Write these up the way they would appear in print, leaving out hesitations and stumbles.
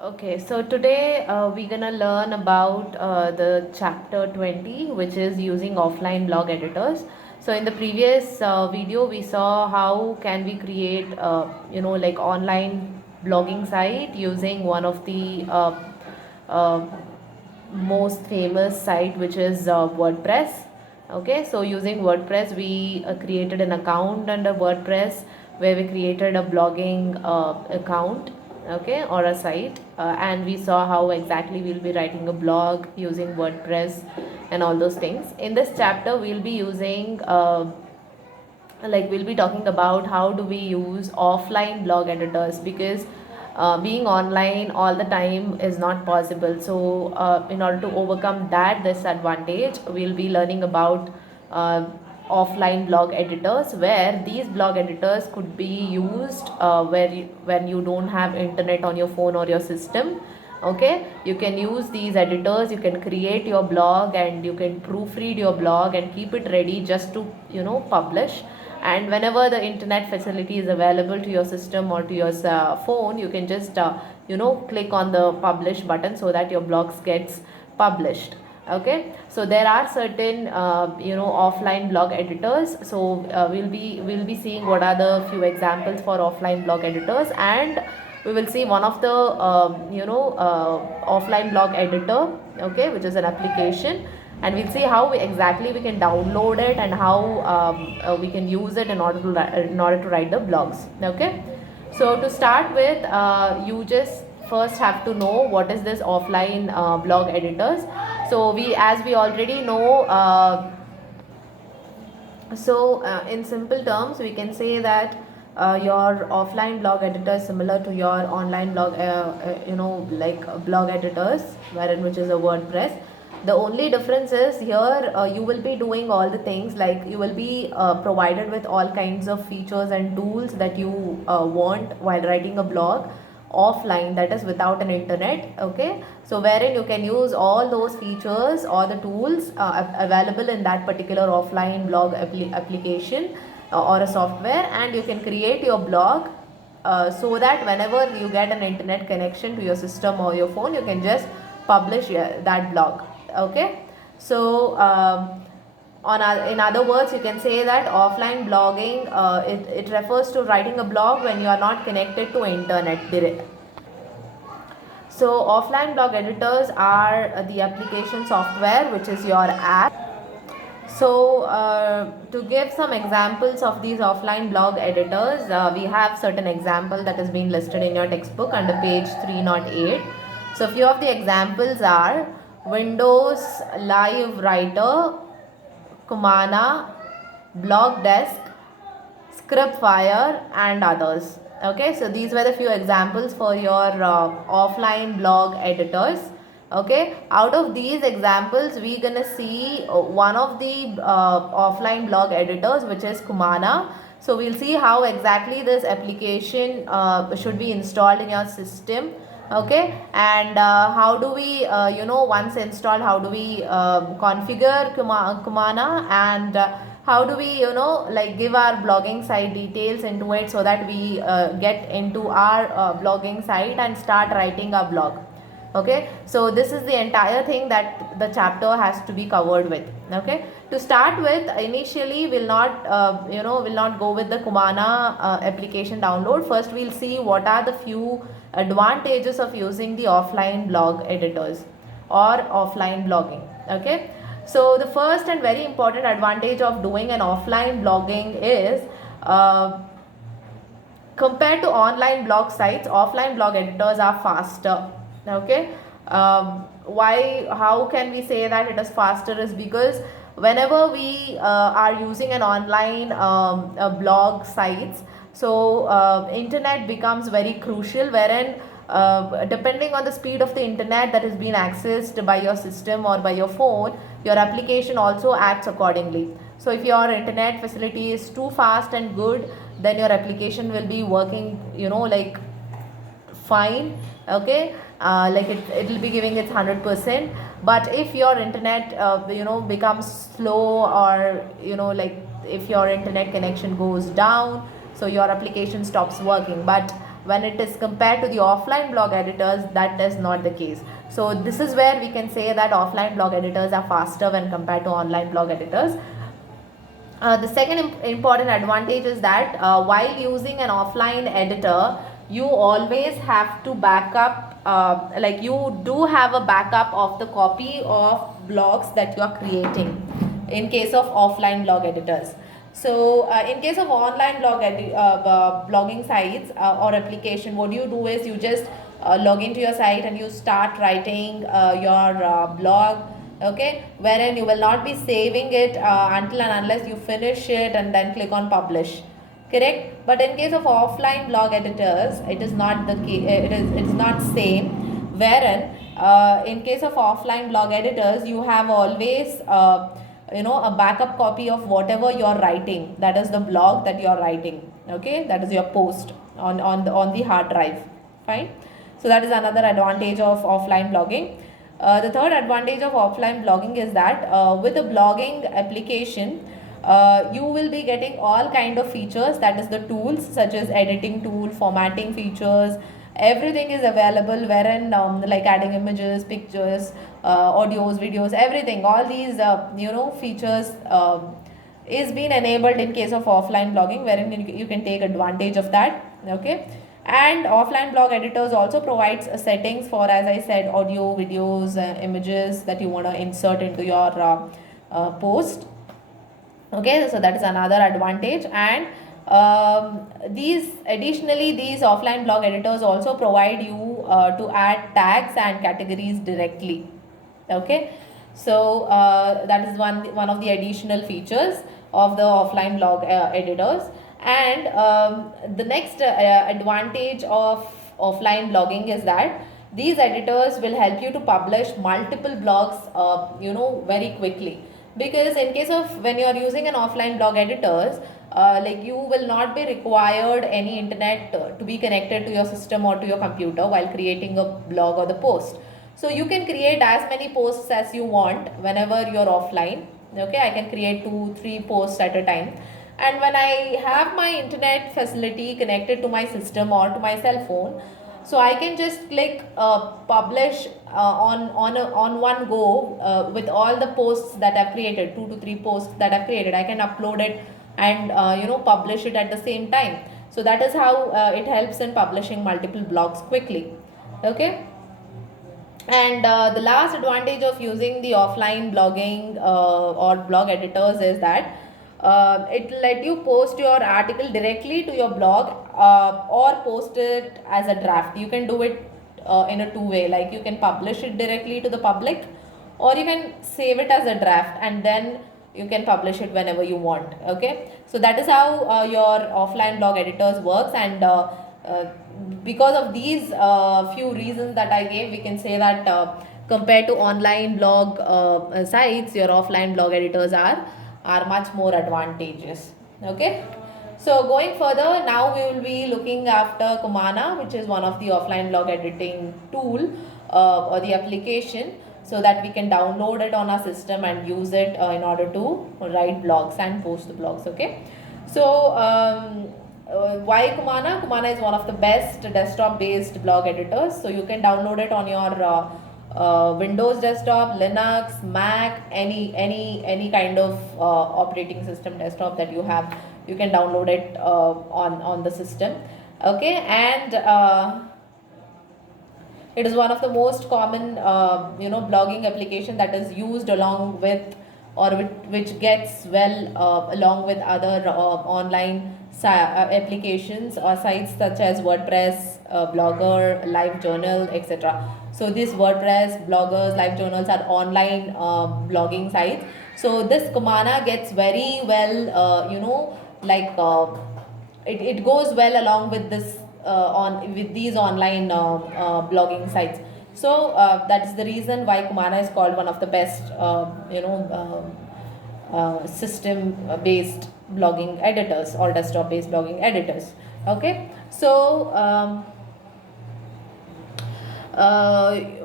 Okay, so today we're gonna learn about the chapter 20, which is using offline blog editors. So in the previous video, we saw how can we create, like online blogging site using one of the uh, most famous site, which is WordPress. Okay, so using WordPress, we created an account under WordPress where we created a blogging account, okay, or a site, and we saw how exactly we'll be writing a blog using WordPress and all those things. In this chapter we'll be using we'll be talking about how do we use offline blog editors, because being online all the time is not possible. So in order to overcome that disadvantage, we'll be learning about uh, offline blog editors, where these blog editors could be used when you don't have internet on your phone or your system. Okay, you can use these editors, you can create your blog and you can proofread your blog and keep it ready just to publish. And whenever the internet facility is available to your system or to your phone, you can just click on the publish button so that your blogs gets published. Okay, so there are certain offline blog editors. So we'll be seeing what are the few examples for offline blog editors, and we will see one of the offline blog editor, okay, which is an application, and we'll see how exactly we can download it and how we can use it in order to write the blogs. Okay, so to start with, you just first have to know what is this offline blog editors. So as we already know, in simple terms, we can say that your offline blog editor is similar to your online blog, like blog editors, wherein which is a WordPress. The only difference is here you will be doing all the things, like you will be provided with all kinds of features and tools that you want while writing a blog offline, that is without an internet. Okay, so wherein you can use all those features or the tools available in that particular offline blog application or a software, and you can create your blog so that whenever you get an internet connection to your system or your phone, you can just publish that blog. Okay, so in other words, you can say that offline blogging, it refers to writing a blog when you are not connected to internet direct. So offline blog editors are the application software, which is your app. So to give some examples of these offline blog editors, we have certain example that has been listed in your textbook under page 308. So few of the examples are Windows Live Writer, Kumana, Blogdesk, Scriptfire, and others. Okay, so these were the few examples for your offline blog editors. Okay, out of these examples, we're gonna see one of the offline blog editors, which is Kumana. So we'll see how exactly this application should be installed in your system. Okay, and how do we once installed, how do we configure Kumana, and how do we give our blogging site details into it so that we get into our blogging site and start writing our blog. Okay, so this is the entire thing that the chapter has to be covered with. Okay, to start with, initially we'll not will not go with the Kumana application download. First we'll see what are the few advantages of using the offline blog editors or offline blogging. Okay, so the first and very important advantage of doing an offline blogging is compared to online blog sites, offline blog editors are faster. Okay, how can we say that it is faster is because whenever we are using an online blog sites, so internet becomes very crucial, wherein depending on the speed of the internet that is being accessed by your system or by your phone, your application also acts accordingly. So if your internet facility is too fast and good, then your application will be working fine. Okay, it will be giving its 100%. But if your internet becomes slow, or if your internet connection goes down, so your application stops working. But when it is compared to the offline blog editors, that is not the case. So this is where we can say that offline blog editors are faster when compared to online blog editors. The second important advantage is that while using an offline editor, you always have to back up, like you do have a backup of the copy of blogs that you are creating in case of offline blog editors. So in case of online blogging sites or application, what you do is you just log into your site and you start writing your blog, okay, wherein you will not be saving it until and unless you finish it and then click on publish, correct? But in case of offline blog editors, it is not the case, it's not same, wherein in case of offline blog editors, you have always a backup copy of whatever you are writing, that is the blog that you are writing, okay, that is your post on the hard drive, fine. So that is another advantage of offline blogging. The third advantage of offline blogging is that with a blogging application, you will be getting all kind of features, that is the tools such as editing tool, formatting features, everything is available, wherein like adding images, pictures, audios, videos, everything, all these features is being enabled in case of offline blogging, wherein you can take advantage of that, okay. And offline blog editors also provides settings for, as I said, audio, videos, images that you want to insert into your post, okay. So that is another advantage. And these offline blog editors also provide you to add tags and categories directly, okay. So that is one of the additional features of the offline blog editors. And the next advantage of offline blogging is that these editors will help you to publish multiple blogs very quickly, because in case of when you are using an offline blog editors, like you will not be required any internet to be connected to your system or to your computer while creating a blog or the post. So you can create as many posts as you want whenever you're offline, okay. I can create 2-3 posts at a time, and when I have my internet facility connected to my system or to my cell phone, so I can just click publish on one go with all the posts that I've created, 2 to 3 posts that I've created. I can upload it and publish it at the same time. So that is how it helps in publishing multiple blogs quickly, okay. And the last advantage of using the offline blogging or blog editors is that it let you post your article directly to your blog or post it as a draft. You can do it in a two-way, like you can publish it directly to the public, or you can save it as a draft and then you can publish it whenever you want, okay. So that is how your offline blog editors works. And because of these few reasons that I gave, we can say that compared to online blog sites, your offline blog editors are much more advantageous, okay. So going further, now we will be looking after Kumana, which is one of the offline blog editing tool or the application, so that we can download it on our system and use it in order to write blogs and post the blogs, okay. So why Kumana? Kumana is one of the best desktop based blog editors. So you can download it on your Windows desktop, Linux, Mac, any kind of operating system desktop that you have. You can download it on the system, okay. And it is one of the most common blogging application that is used along with, or which gets well along with other online applications or sites such as WordPress, Blogger, LiveJournal, etc. So these WordPress, bloggers, LiveJournals are online blogging sites. So this Kumana gets very well, it goes well along with this with these online blogging sites. So that is the reason why Kumana is called one of the best system based blogging editors or desktop based blogging editors, okay. So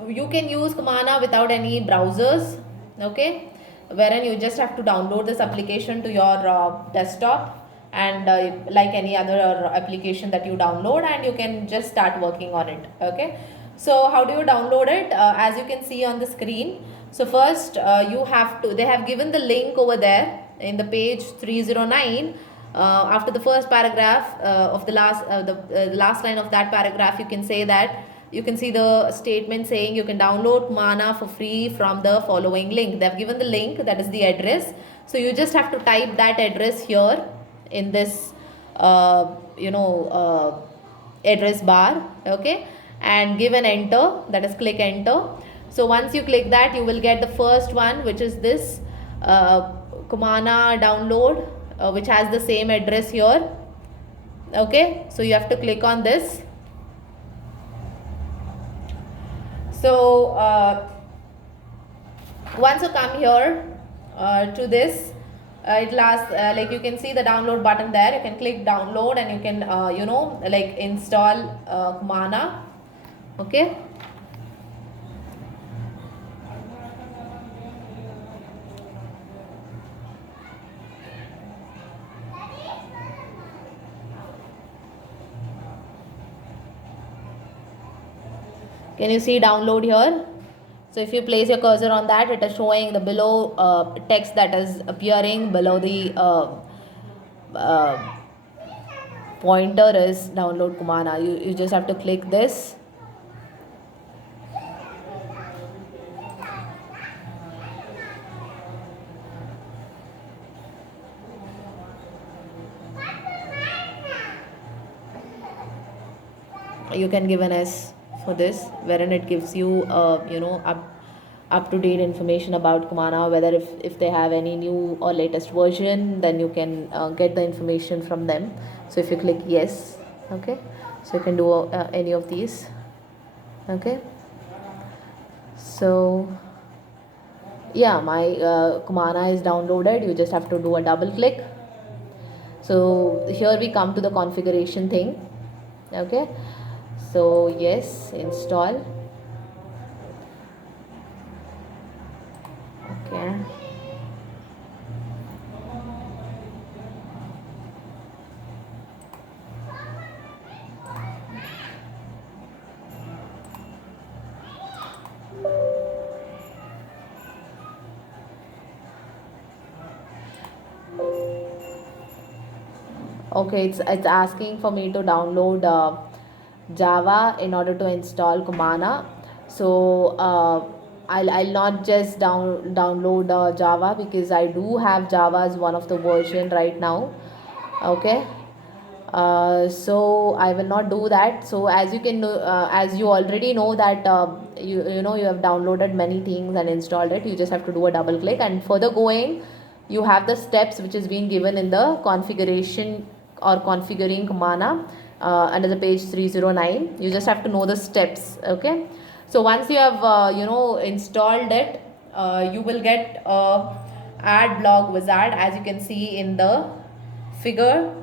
you can use Kumana without any browsers, okay, wherein you just have to download this application to your desktop, and like any other application that you download, and you can just start working on it. Okay, so how do you download it? As you can see on the screen, so first you have to, they have given the link over there in the page 309. After the first paragraph of the last line of that paragraph, you can say that you can see the statement saying you can download Kumana for free from the following link. They have given the link, that is the address. So you just have to type that address here in this address bar. Okay, and give an enter, that is click enter. So once you click that, you will get the first one, which is this Kumana download, which has the same address here. Okay, so you have to click on this. So once you come here to this, it lasts like you can see the download button there. You can click download and you can like install Kumana. Okay, can you see download here? So if you place your cursor on that, it is showing the below text that is appearing below the pointer is download Kumana. You just have to click this. You can give an S for this, wherein it gives you up to date information about Kumana, whether if they have any new or latest version, then you can get the information from them. So if you click yes, okay, so you can do any of these. Okay, so yeah, my Kumana is downloaded. You just have to do a double click. So here we come to the configuration thing. Okay, so yes, install. Okay, okay, it's asking for me to download Java in order to install Kumana. So I'll not just download Java, because I do have Java as one of the version right now. Okay, so I will not do that. So as you can know, as you already know that you have downloaded many things and installed it, you just have to do a double click, and further going, you have the steps which is being given in the configuration or configuring Kumana under the page 309. You just have to know the steps. Okay, so once you have installed it, you will get add blog wizard, as you can see in the figure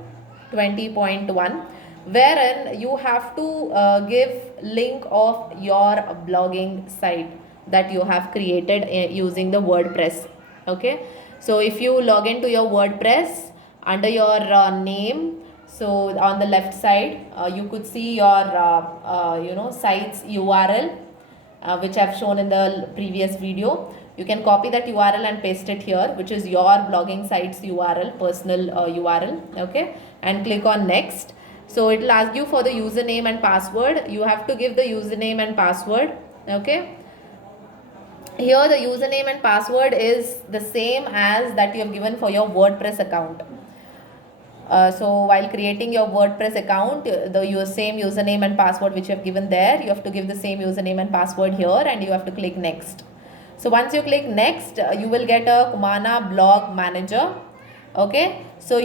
20.1, wherein you have to give link of your blogging site that you have created using the WordPress. Okay, so if you log into your WordPress under your name, so on the left side you could see your site's URL, which I've shown in the previous video. You can copy that URL and paste it here, which is your blogging site's URL, personal URL. Okay, and click on next. So it will ask you for the username and password. You have to give the username and password. Okay, here the username and password is the same as that you have given for your WordPress account. So while creating your WordPress account, your same username and password which you have given there, you have to give the same username and password here, and you have to click next. So once you click next, you will get a Kumana blog manager. Okay, so